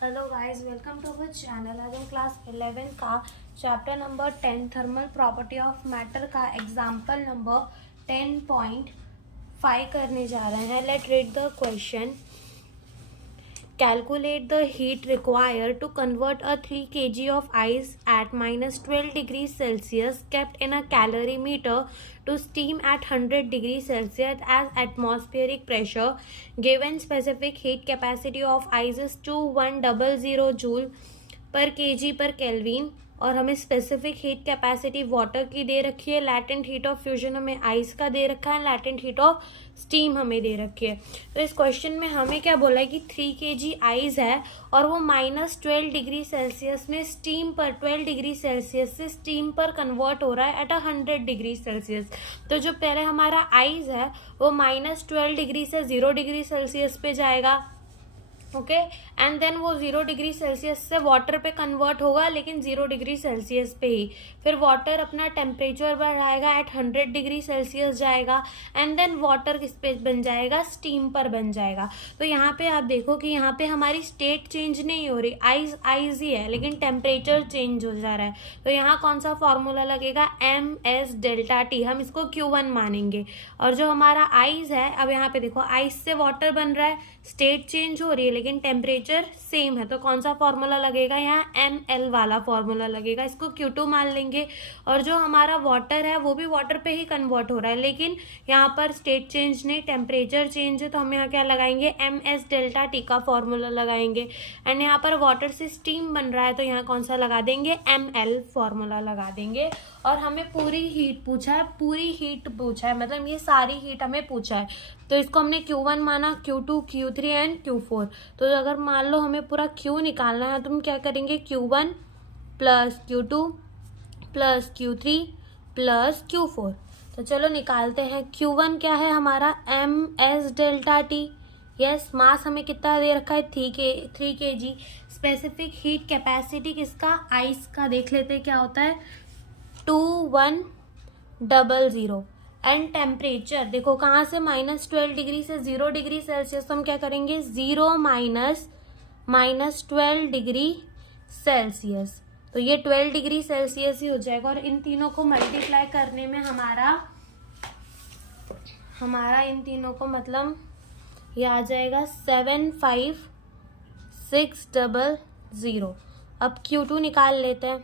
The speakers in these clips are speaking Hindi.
Hello guys, welcome to our channel. आज हम क्लास 11 का chapter number 10 thermal property of matter का एग्जाम्पल नंबर 10.5 करने जा रहे हैं। Let read the question. Calculate the heat required to convert a 3 kg of ice at minus 12 degrees Celsius kept in a calorimeter to steam at 100 degrees Celsius at atmospheric pressure. Given specific heat capacity of ice is 2100 joule per kg per Kelvin और हमें स्पेसिफिक हीट कैपेसिटी वाटर की दे रखी है। लैटेंट हीट ऑफ फ्यूजन हमें आइस का दे रखा है। लैटेंट हीट ऑफ स्टीम हमें दे रखी है। तो इस क्वेश्चन में हमें क्या बोला है कि 3 kg आइस है और वो -12 डिग्री सेल्सियस में स्टीम पर 12 डिग्री सेल्सियस से स्टीम पर कन्वर्ट हो रहा है एट 100 डिग्री सेल्सियस। तो जो पहले हमारा आइस है वो -12 डिग्री से 0 डिग्री सेल्सियस पे जाएगा, ओके, एंड देन वो 0 डिग्री सेल्सियस से वाटर पे कन्वर्ट होगा, लेकिन 0 डिग्री सेल्सियस पे ही। फिर वाटर अपना टेम्परेचर बढ़ाएगा, एट 100 डिग्री सेल्सियस जाएगा, एंड देन वाटर किस पे बन जाएगा, स्टीम पर बन जाएगा। तो यहाँ पे आप देखो कि यहाँ पे हमारी स्टेट चेंज नहीं हो रही, आइस आइस ही है, लेकिन टेम्परेचर चेंज हो जा रहा है। तो यहाँ कौन सा फॉर्मूला लगेगा, MS डेल्टा टी, हम इसको Q1 मानेंगे। और जो हमारा आइस है, अब यहाँ पे देखो आइस से वाटर बन रहा है, स्टेट चेंज हो रही है लेकिन टेम्परेचर सेम है, तो कौन सा फॉर्मूला लगेगा, यहाँ ML वाला फॉर्मूला लगेगा, इसको Q2 मान लेंगे। और जो हमारा वाटर है वो भी वाटर पे ही कन्वर्ट हो रहा है, लेकिन यहाँ पर स्टेट चेंज नहीं, टेम्परेचर चेंज है, तो हम यहाँ क्या लगाएंगे, MS डेल्टा टी का फॉर्मूला लगाएंगे। एंड यहाँ पर वाटर से स्टीम बन रहा है, तो यहाँ कौन सा लगा देंगे, ML फॉर्मूला लगा देंगे। और हमें पूरी हीट पूछा है, पूरी हीट पूछा है, मतलब ये सारी हीट हमें पूछा है, तो इसको हमने Q1 माना, Q2, Q3 एंड Q4। तो अगर मान लो हमें पूरा Q निकालना है तो हम क्या करेंगे, Q1 plus Q2 plus Q3 plus Q4। तो चलो निकालते हैं। Q1 क्या है हमारा, MS डेल्टा टी। यस, मास हमें कितना दे रखा है, 3 kg। स्पेसिफिक हीट कैपेसिटी किसका, आइस का, देख लेते हैं क्या होता है, 2100। एंड टेम्परेचर देखो कहाँ से, -12 डिग्री से 0 डिग्री सेल्सियस, तो हम क्या करेंगे, 0 माइनस 12 डिग्री सेल्सियस, तो ये 12 डिग्री सेल्सियस ही हो जाएगा। और इन तीनों को मल्टीप्लाई करने में हमारा इन तीनों को मतलब ये आ जाएगा 75600। अब Q2 निकाल लेते हैं।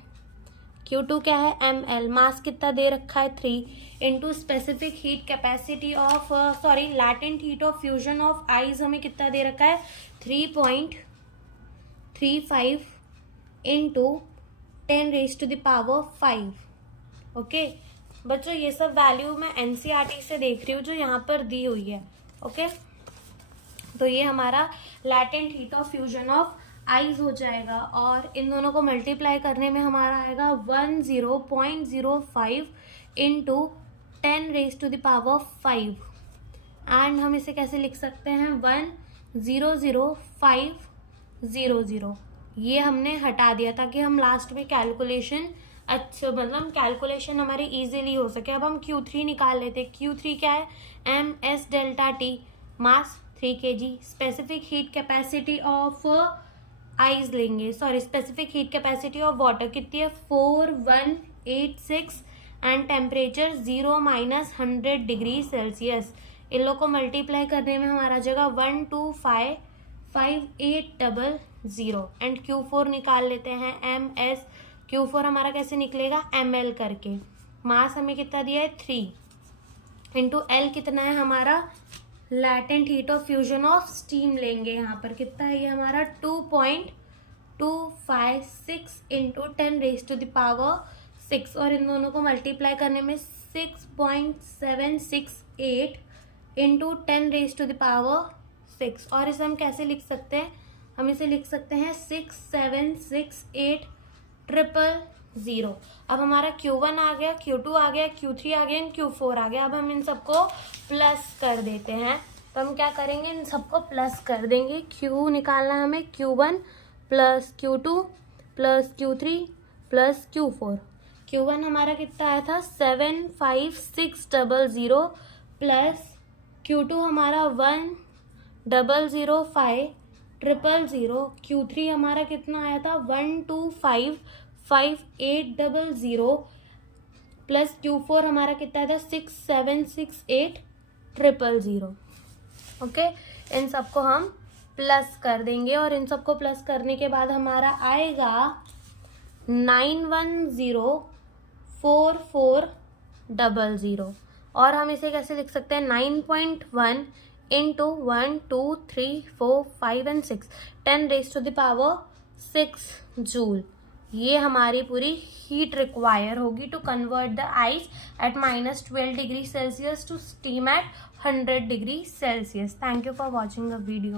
Q2 क्या है, ML, मास कितना दे रखा है, 3, into specific heat capacity of latent heat of fusion of ice हमें कितना दे रखा है, 3.35 इंटू 10⁵5। ओके बच्चों, ये सब वैल्यू मैं NCERT से देख रही हूँ जो यहाँ पर दी हुई है। ओके तो ये हमारा latent heat of fusion of ice हो जाएगा, और इन दोनों को मल्टीप्लाई करने में हमारा आएगा 10.05 इंटू 10⁵5। एंड हम इसे कैसे लिख सकते हैं, 100,500। ये हमने हटा दिया ताकि हम लास्ट में कैलकुलेशन कैलकुलेशन हमारी इजीली हो सके। अब हम Q3 निकाल लेते हैं। Q3 क्या है, MS delta T, mass 3 kg, specific heat capacity of ice लेंगे, specific heat capacity of water कितनी है, 4186, and temperature 0 minus 100 degree Celsius. इन लोग को मल्टीप्लाई करने में हमारा जगह 1255800। एंड Q4 निकाल लेते हैं, MS। Q4 हमारा कैसे निकलेगा, ML करके। मास हमें कितना दिया है, 3, इंटू L कितना है हमारा, latent heat of fusion of steam लेंगे। यहाँ पर कितना है ये हमारा, 2.256 इंटू 10⁵6, और इन दोनों को मल्टीप्लाई करने में 6.768 इंटू 10⁵6। और इसे हम कैसे लिख सकते हैं, हम इसे लिख सकते हैं 6768000। अब हमारा Q1 आ गया, Q2 आ गया, Q3 आ गया, Q4 आ गया। अब हम इन सबको प्लस कर देते हैं। तो हम क्या करेंगे, इन सबको प्लस कर देंगे। Q निकालना है हमें, Q1 plus Q2 plus Q3 plus Q4। Q1 हमारा कितना आया था, 75600, प्लस Q2 हमारा 1005 000, Q3 हमारा कितना आया था 1255800 प्लस Q4 हमारा कितना था 6768000. ओके, इन सबको हम प्लस कर देंगे और इन सबको प्लस करने के बाद हमारा आएगा 910440. और हम इसे कैसे लिख सकते हैं 9.1 इंटू 1 2 3 4 5 एंड 6 10⁻6 जूल. ये हमारी पूरी हीट रिक्वायर होगी to convert the ice at -12 degree Celsius to steam at 100 degree Celsius. Thank you for watching the video.